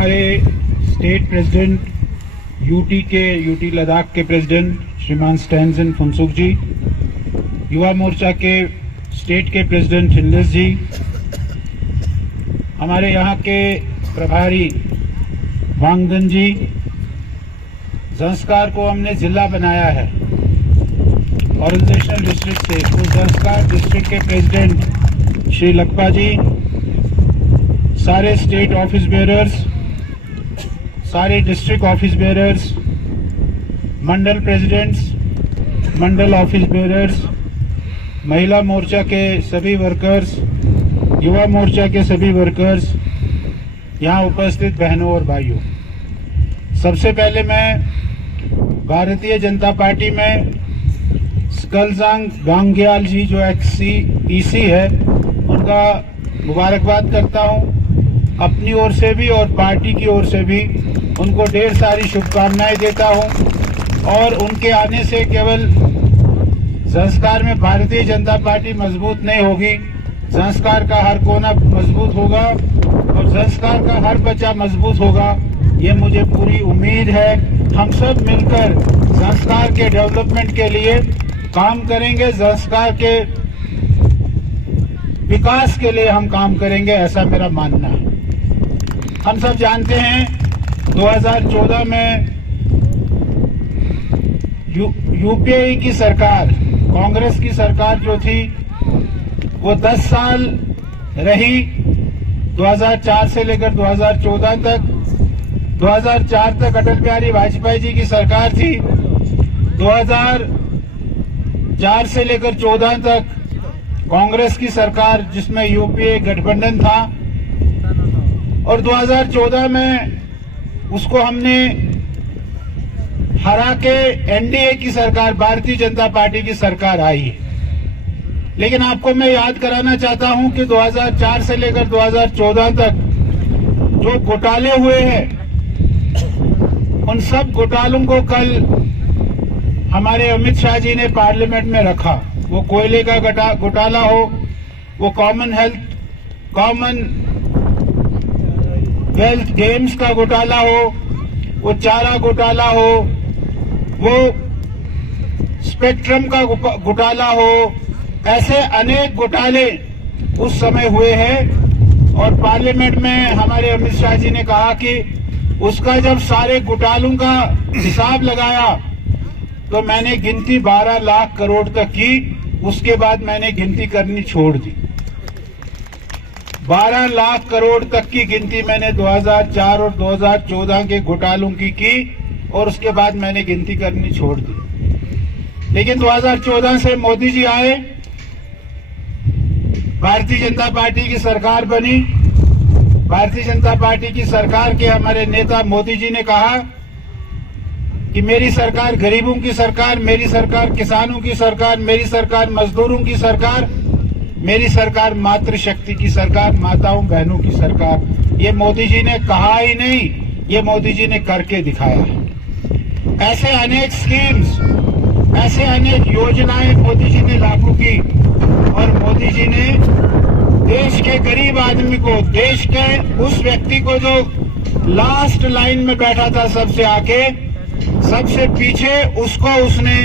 हमारे state president UT Ladakh के president श्रीमान स्टैनजन फुनसुक जी, युवा मोर्चा के स्टेट के प्रेसिडेंट हिंदस जी, हमारे यहाँ के प्रभारी वांगदन जी, संस्कार को हमने जिला बनाया है ऑर्गेनाइजेशनल डिस्ट्रिक्ट से, तो संस्कार डिस्ट्रिक्ट के प्रेसिडेंट श्री लक्पा जी, सारे स्टेट ऑफिस बेयरर्स, सारे डिस्ट्रिक्ट ऑफिस बेयरर्स, मंडल प्रेसिडेंट्स, मंडल ऑफिस बेयरर्स, महिला मोर्चा के सभी वर्कर्स, युवा मोर्चा के सभी वर्कर्स, यहाँ उपस्थित बहनों और भाइयों, सबसे पहले मैं भारतीय जनता पार्टी में स्कलजांग गांग्याल जी जो ईसी है उनका मुबारकबाद करता हूँ। अपनी ओर से भी और पार्टी की ओर से भी उनको ढेर सारी शुभकामनाएं देता हूं। और उनके आने से केवल संस्कार में भारतीय जनता पार्टी मजबूत नहीं होगी, संस्कार का हर कोना मजबूत होगा और संस्कार का हर बच्चा मजबूत होगा, ये मुझे पूरी उम्मीद है। हम सब मिलकर संस्कार के डेवलपमेंट के लिए काम करेंगे, संस्कार के विकास के लिए हम काम करेंगे, ऐसा मेरा मानना है। हम सब जानते हैं 2014 में यूपीए की सरकार, कांग्रेस की सरकार जो थी वो 10 साल रही, 2004 से लेकर 2014 तक। 2004 तक अटल बिहारी वाजपेयी जी की सरकार थी, 2004 से लेकर 14 तक कांग्रेस की सरकार जिसमें यूपीए गठबंधन था, और 2014 में उसको हमने हरा के एनडीए की सरकार, भारतीय जनता पार्टी की सरकार आई है। लेकिन आपको मैं याद कराना चाहता हूं कि 2004 से लेकर 2014 तक जो घोटाले हुए हैं, उन सब घोटालों को कल हमारे अमित शाह जी ने पार्लियामेंट में रखा। वो कोयले का घोटाला हो, वो कॉमन वेल्थ गेम्स का घोटाला हो, वो चारा घोटाला हो, वो स्पेक्ट्रम का घोटाला हो, ऐसे अनेक घोटाले उस समय हुए हैं। और पार्लियामेंट में हमारे अमित शाह जी ने कहा कि उसका जब सारे घोटालों का हिसाब लगाया तो मैंने गिनती 12 लाख करोड़ तक की, उसके बाद मैंने गिनती करनी छोड़ दी। 12 लाख करोड़ तक की गिनती मैंने 2004 और 2014 के घोटालों की और उसके बाद मैंने गिनती करनी छोड़ दी। लेकिन 2014 से मोदी जी आए, भारतीय जनता पार्टी की सरकार बनी। भारतीय जनता पार्टी की सरकार के हमारे नेता मोदी जी ने कहा कि मेरी सरकार गरीबों की सरकार, मेरी सरकार किसानों की सरकार, मेरी सरकार मजदूरों की सरकार, मेरी सरकार मातृशक्ति की सरकार, माताओं बहनों की सरकार। ये मोदी जी ने कहा ही नहीं, ये मोदी जी ने करके दिखाया है। ऐसे अनेक स्कीम्स, ऐसे अनेक योजनाएं मोदी जी ने लागू की और मोदी जी ने देश के गरीब आदमी को, देश के उस व्यक्ति को जो लास्ट लाइन में बैठा था सबसे आगे, सबसे पीछे, उसको उसने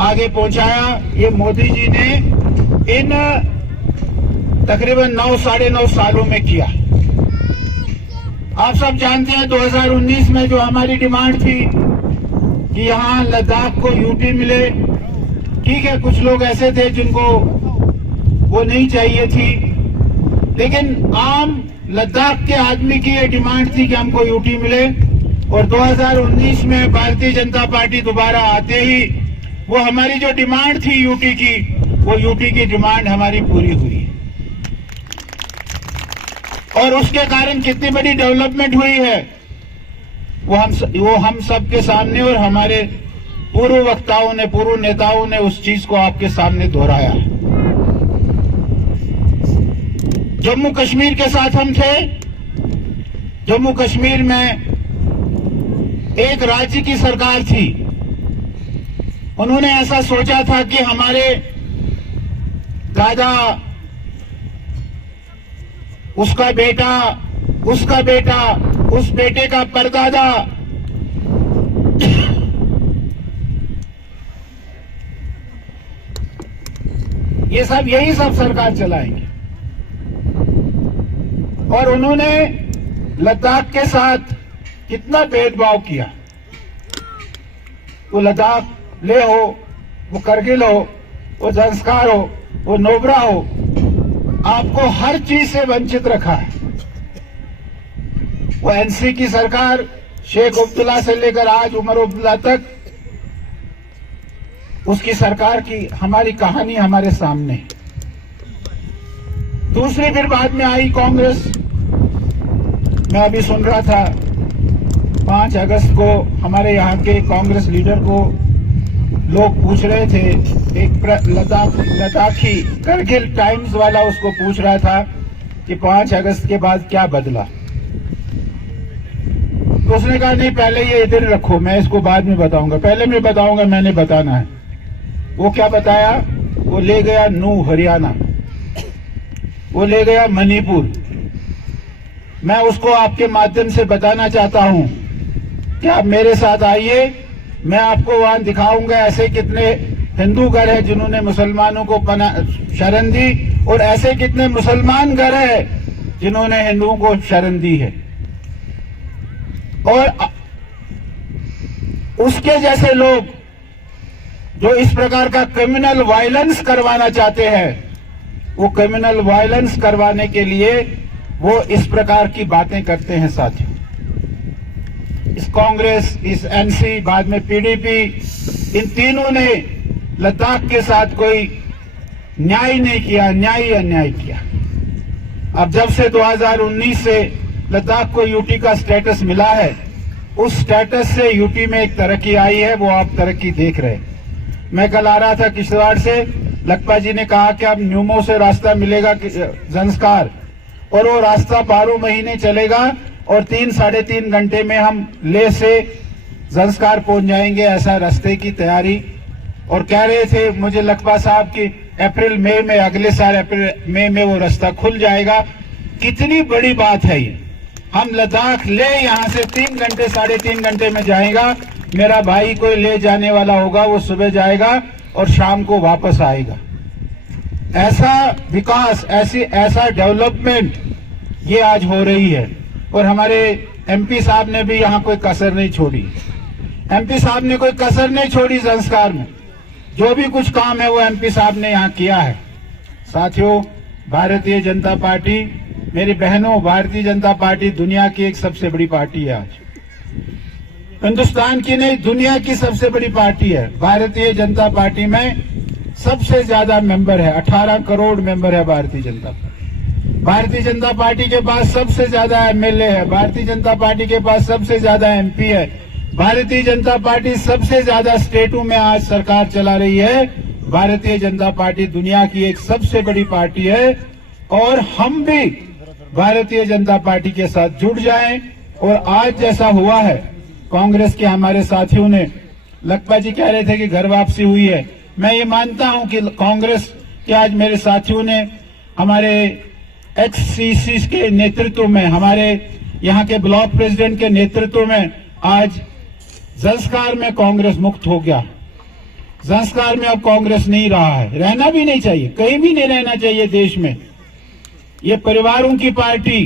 आगे पहुंचाया। ये मोदी जी ने इन तकरीबन 9 साढ़े 9 सालों में किया। आप सब जानते हैं 2019 में जो हमारी डिमांड थी कि यहां लद्दाख को यूटी मिले, ठीक है, कुछ लोग ऐसे थे जिनको वो नहीं चाहिए थी, लेकिन आम लद्दाख के आदमी की ये डिमांड थी कि हमको यूटी मिले। और 2019 में भारतीय जनता पार्टी दोबारा आते ही वो हमारी जो डिमांड थी यूटी की, वो यूटी की डिमांड हमारी पूरी हुई। और उसके कारण कितनी बड़ी डेवलपमेंट हुई है वो हम सबके सामने और हमारे पूर्व वक्ताओं ने, पूर्व नेताओं ने उस चीज को आपके सामने दोहराया है। जम्मू कश्मीर के साथ हम थे। जम्मू कश्मीर में एक राज्य की सरकार थी, उन्होंने ऐसा सोचा था कि हमारे दादा, उसका बेटा उस बेटे का परदादा ये सब यही सब सरकार चलाएंगे। और उन्होंने लद्दाख के साथ कितना भेदभाव किया। वो लद्दाख ले हो, वो करगिल हो, वो ज़ंस्कार हो, वो नोबरा हो, आपको हर चीज से वंचित रखा है। वो एनसी की सरकार शेख अब्दुल्ला से लेकर आज उमर अब्दुल्ला तक, उसकी सरकार की हमारी कहानी हमारे सामने है। दूसरी फिर बाद में आई कांग्रेस। मैं अभी सुन रहा था 5 अगस्त को हमारे यहाँ के कांग्रेस लीडर को लोग पूछ रहे थे, एक लद्दाखी करगिल टाइम्स वाला उसको पूछ रहा था कि 5 अगस्त के बाद क्या बदला। तो उसने कहा नहीं, पहले ये इधर रखो, मैं इसको बाद में बताऊंगा, पहले मैं बताऊंगा, मैंने बताना है। वो क्या बताया? वो ले गया नू हरियाणा, वो ले गया मणिपुर। मैं उसको आपके माध्यम से बताना चाहता हूं कि आप मेरे साथ आइए, मैं आपको वहां दिखाऊंगा ऐसे कितने हिंदू घर है जिन्होंने मुसलमानों को शरण दी, और ऐसे कितने मुसलमान घर है जिन्होंने हिंदुओं को शरण दी है। और उसके जैसे लोग जो इस प्रकार का क्रिमिनल वायलेंस करवाना चाहते हैं, वो क्रिमिनल वायलेंस करवाने के लिए वो इस प्रकार की बातें करते हैं साथियों। इस कांग्रेस, इस एनसी, बाद में पीडीपी, इन तीनों ने लद्दाख के साथ कोई न्याय नहीं किया, न्याय अन्याय किया। अब जब से 2019 से लद्दाख को यूटी का स्टेटस मिला है, उस स्टेटस से यूटी में एक तरक्की आई है, वो आप तरक्की देख रहे हैं। मैं कल आ रहा था किश्तवाड़ से, लखपा जी ने कहा कि अब न्यूमो से रास्ता मिलेगा ज़ंस्कार, और वो रास्ता 12 महीने चलेगा और 3-3.5 घंटे में हम ले से ज़ंस्कार पहुंच जाएंगे, ऐसा रास्ते की तैयारी। और कह रहे थे मुझे लखपा साहब की अप्रैल मई में, अगले साल अप्रैल मई में वो रास्ता खुल जाएगा। कितनी बड़ी बात है ये। हम लद्दाख ले यहां से 3 घंटे 3.5 घंटे में जाएगा। मेरा भाई कोई ले जाने वाला होगा, वो सुबह जाएगा और शाम को वापस आएगा। ऐसा विकास, ऐसा डेवलपमेंट ये आज हो रही है। और हमारे एमपी साहब ने भी यहाँ कोई कसर नहीं छोड़ी। एमपी साहब ने कोई कसर नहीं छोड़ी ज़ंस्कार में। जो भी कुछ काम है वो एमपी साहब ने यहाँ किया है। साथियों, भारतीय जनता पार्टी, मेरी बहनों, भारतीय जनता पार्टी दुनिया की एक सबसे बड़ी पार्टी है। आज हिंदुस्तान की नहीं, दुनिया की सबसे बड़ी पार्टी है। भारतीय जनता पार्टी में सबसे ज्यादा मेंबर है, 18 करोड़ मेंबर है भारतीय जनता पार्टी। भारतीय जनता पार्टी के पास सबसे ज्यादा एमएलए है। भारतीय जनता पार्टी के पास सबसे ज्यादा एमपी है। भारतीय जनता पार्टी सबसे ज्यादा स्टेटों में आज सरकार चला रही है। भारतीय जनता पार्टी दुनिया की एक सबसे बड़ी पार्टी है, और हम भी भारतीय जनता पार्टी के साथ जुड़ जाएं। और आज जैसा हुआ है, कांग्रेस के हमारे साथियों ने, लखपा जी कह रहे थे कि घर वापसी हुई है। मैं ये मानता हूं कि कांग्रेस के आज मेरे साथियों ने हमारे एक्ससीसी के नेतृत्व में, हमारे यहाँ के ब्लॉक प्रेसिडेंट के नेतृत्व में आज ज़ंस्कार में कांग्रेस मुक्त हो गया। ज़ंस्कार में अब कांग्रेस नहीं रहा है, रहना भी नहीं चाहिए, कहीं भी नहीं रहना चाहिए देश में। ये परिवारों की पार्टी,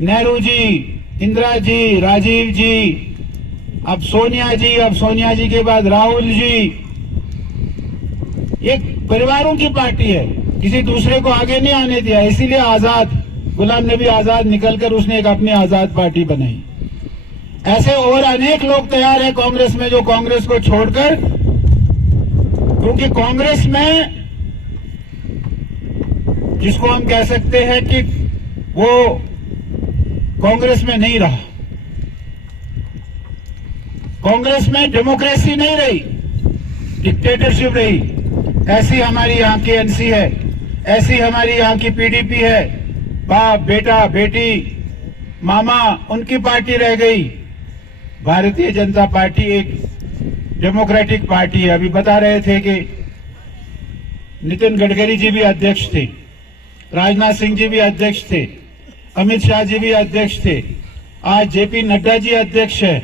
नेहरू जी, इंदिरा जी, राजीव जी, अब सोनिया जी, अब सोनिया जी के बाद राहुल जी, ये परिवारों की पार्टी है, किसी दूसरे को आगे नहीं आने दिया। इसीलिए आजाद, गुलाम नबी आजाद निकलकर उसने एक अपनी आजाद पार्टी बनाई। ऐसे और अनेक लोग तैयार है कांग्रेस में जो कांग्रेस को छोड़कर, क्योंकि कांग्रेस में जिसको हम कह सकते हैं कि वो कांग्रेस में नहीं रहा, कांग्रेस में डेमोक्रेसी नहीं रही, डिक्टेटरशिप रही। ऐसी हमारी यहाँ की एनसी है, ऐसी हमारी यहाँ की पीडीपी है। बाप, बेटा, बेटी, मामा, उनकी पार्टी रह गई। भारतीय जनता पार्टी एक डेमोक्रेटिक पार्टी है। अभी बता रहे थे कि नितिन गडकरी जी भी अध्यक्ष थे, राजनाथ सिंह जी भी अध्यक्ष थे। अमित शाह जी भी अध्यक्ष थे, आज जेपी नड्डा जी अध्यक्ष है।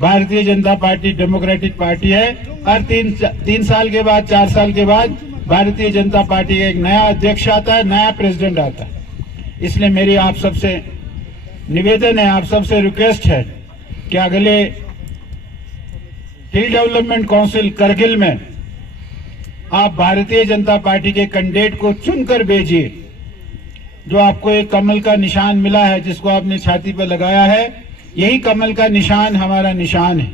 Bharatiya Janata party democratic party है। हर तीन साल के बाद, 4 साल के बाद भारतीय जनता पार्टी का एक नया अध्यक्ष आता है, नया प्रेसिडेंट आता है। इसलिए मेरी आप सबसे निवेदन है, आप सबसे रिक्वेस्ट है कि अगले हिल डेवलपमेंट काउंसिल करगिल में आप भारतीय जनता पार्टी के कैंडिडेट को चुनकर भेजिए। जो आपको एक कमल का निशान मिला है, जिसको आपने छाती पर लगाया है, यही कमल का निशान हमारा निशान है।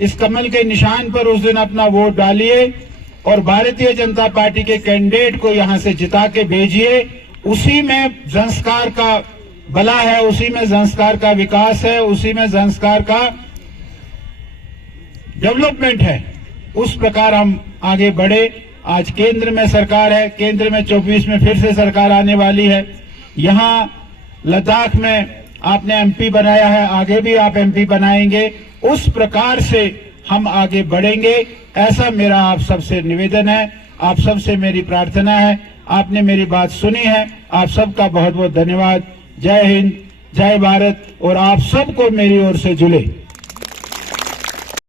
इस कमल के निशान पर उस दिन अपना वोट डालिए और भारतीय जनता पार्टी के कैंडिडेट को यहां से जिता के भेजिए। उसी में संस्कार का भला है, उसी में संस्कार का विकास है, उसी में संस्कार का डेवलपमेंट है। उस प्रकार हम आगे बढ़े। आज केंद्र में सरकार है, केंद्र में 24 में फिर से सरकार आने वाली है। यहां लद्दाख में आपने एमपी बनाया है, आगे भी आप एमपी बनाएंगे। उस प्रकार से हम आगे बढ़ेंगे, ऐसा मेरा आप सबसे निवेदन है, आप सबसे मेरी प्रार्थना है। आपने मेरी बात सुनी है, आप सबका बहुत बहुत धन्यवाद। जय हिंद, जय भारत, और आप सबको मेरी ओर से जुले।